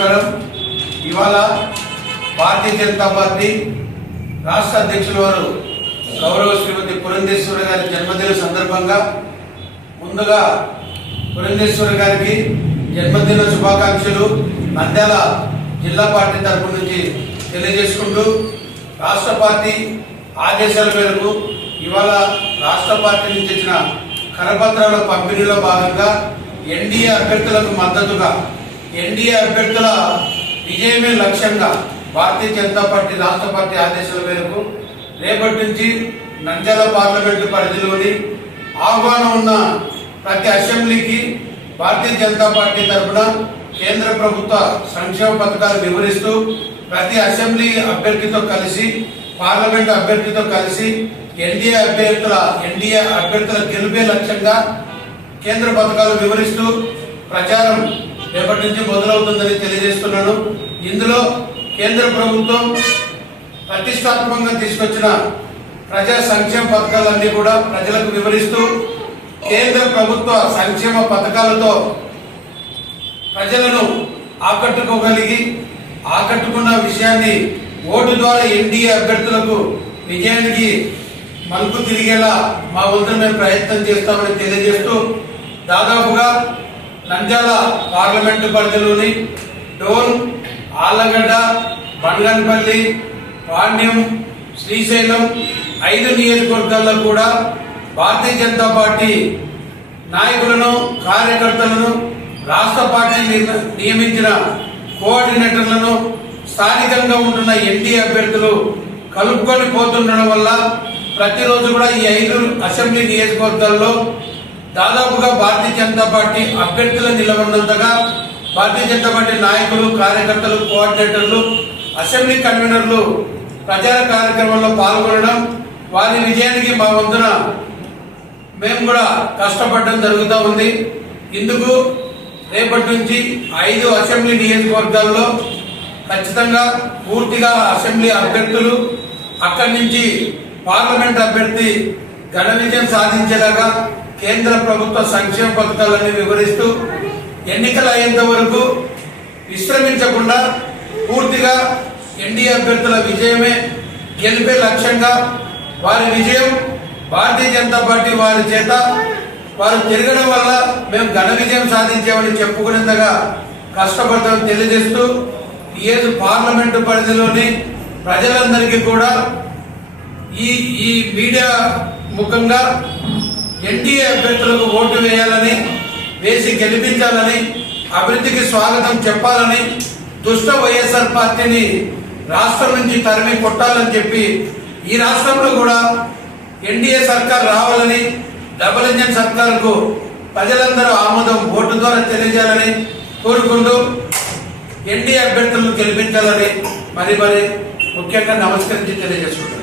నమస్కారం. ఇవాళ భారతీయ జనతా పార్టీ రాష్ట్ర అధ్యక్షుల వారు గౌరవ శ్రీమతి పురంధేశ్వరి గారి జన్మదిన సందర్భంగా ముందుగా పురంధేశ్వరి గారికి జన్మదిన శుభాకాంక్షలు నంద్యాల జిల్లా పార్టీ తరపు నుంచి తెలియజేసుకుంటూ రాష్ట్ర పార్టీ ఆదేశాల మేరకు ఇవాళ రాష్ట్ర పార్టీ నుంచి ఇచ్చిన కరపత్రాల పంపిణీలో భాగంగా ఎన్డీఏ అభ్యర్థులకు మద్దతుగా ఎన్డీఏ అభ్యర్థుల విజయమే లక్ష్యంగా భారతీయ జనతా పార్టీ రాష్ట్ర పార్టీ ఆదేశాల మేరకు రేపటి నుంచి నంద్యాల పార్లమెంటు పరిధిలోని ఆహ్వానం ఉన్న ప్రతి అసెంబ్లీకి భారతీయ జనతా పార్టీ తరఫున కేంద్ర ప్రభుత్వ సంక్షేమ పథకాలు వివరిస్తూ ప్రతి అసెంబ్లీ అభ్యర్థితో కలిసి పార్లమెంట్ అభ్యర్థితో కలిసి ఎన్డీఏ అభ్యర్థుల ఎన్డీఏ అభ్యర్థుల గెలిపే లక్ష్యంగా కేంద్ర పథకాలు వివరిస్తూ ప్రచారం రేపటి నుంచి మొదలవుతుందని తెలియజేస్తున్నాను. ఇందులో కేంద్ర ప్రభుత్వం ప్రతిష్టాత్మకంగా తీసుకొచ్చిన ప్రజా సంక్షేమ పథకాలన్నీ కూడా ప్రజలకు వివరిస్తూ కేంద్ర ప్రభుత్వ సంక్షేమ పథకాలతో ప్రజలను ఆకట్టుకోగలిగి ఆకట్టుకున్న విషయాన్ని ఓటు ద్వారా ఎన్డీఏ అభ్యర్థులకు విజయానికి మలుపు తిరిగేలా మా వంతు మేము ప్రయత్నం చేస్తామని తెలియజేస్తూ దాదాపుగా నంద్యాల పార్లమెంటు పరిధిలోని డోన్ ఆళ్ళగడ్డ బంగన్పల్లి పాండ్యం శ్రీశైలం ఐదు నియోజకవర్గాల్లో కూడా భారతీయ జనతా పార్టీ నాయకులను కార్యకర్తలను రాష్ట్ర పార్టీ నియమించిన కోఆర్డినేటర్లను స్థానికంగా ఉంటున్న ఎన్డీ అభ్యర్థులు కలుపుకొని పోతుండడం వల్ల ప్రతిరోజు కూడా ఈ ఐదు అసెంబ్లీ నియోజకవర్గాల్లో దాదాపుగా భారతీయ జనతా పార్టీ అభ్యర్థులు నిలబడినంతగా భారతీయ జనతా పార్టీ నాయకులు కార్యకర్తలు కోఆర్డినేటర్లు అసెంబ్లీ కన్వీనర్లు ప్రచార కార్యక్రమంలో పాల్గొనడం వారి విజయానికి మా వంతున మేము కూడా కష్టపడడం జరుగుతూ ఉంది. ఇందుకు రేపటి నుంచి ఐదు అసెంబ్లీ నియోజకవర్గాల్లో ఖచ్చితంగా పూర్తిగా అసెంబ్లీ అభ్యర్థులు అక్కడి నుంచి పార్లమెంట్ అభ్యర్థి ఘన విజయం సాధించేలాగా కేంద్ర ప్రభుత్వ సంక్షేమ పథకాలన్నీ వివరిస్తూ ఎన్నికలు అయ్యేంత వరకు విశ్రమించకుండా పూర్తిగా ఎన్డీఏ అభ్యర్థుల విజయమే గెలిపే లక్ష్యంగా వారి విజయం భారతీయ జనతా పార్టీ వారి చేత వారు తిరగడం వల్ల మేము ఘన విజయం సాధించామని చెప్పుకునేంతగా కష్టపడతామని తెలియజేస్తూ ఈ పార్లమెంటు పరిధిలోని ప్రజలందరికీ కూడా ఈ ఈ మీడియా ముఖంగా ఎన్డీఏ అభ్యర్థులకు ఓటు వేయాలని వేసి గెలిపించాలని అభివృద్ధికి స్వాగతం చెప్పాలని దుష్ట వైఎస్ఆర్ పార్టీని రాష్ట్రం నుంచి తరిమి కొట్టాలని చెప్పి ఈ రాష్ట్రంలో కూడా ఎన్డీఏ సర్కార్ రావాలని డబుల్ ఇంజన్ సర్కార్కు ప్రజలందరూ ఆమోదం ఓటు ద్వారా తెలియజేయాలని కోరుకుంటూ ఎన్డీఏ అభ్యర్థులను గెలిపించాలని మరి మరి ముఖ్యంగా నమస్కరించి తెలియజేసుకుంటాం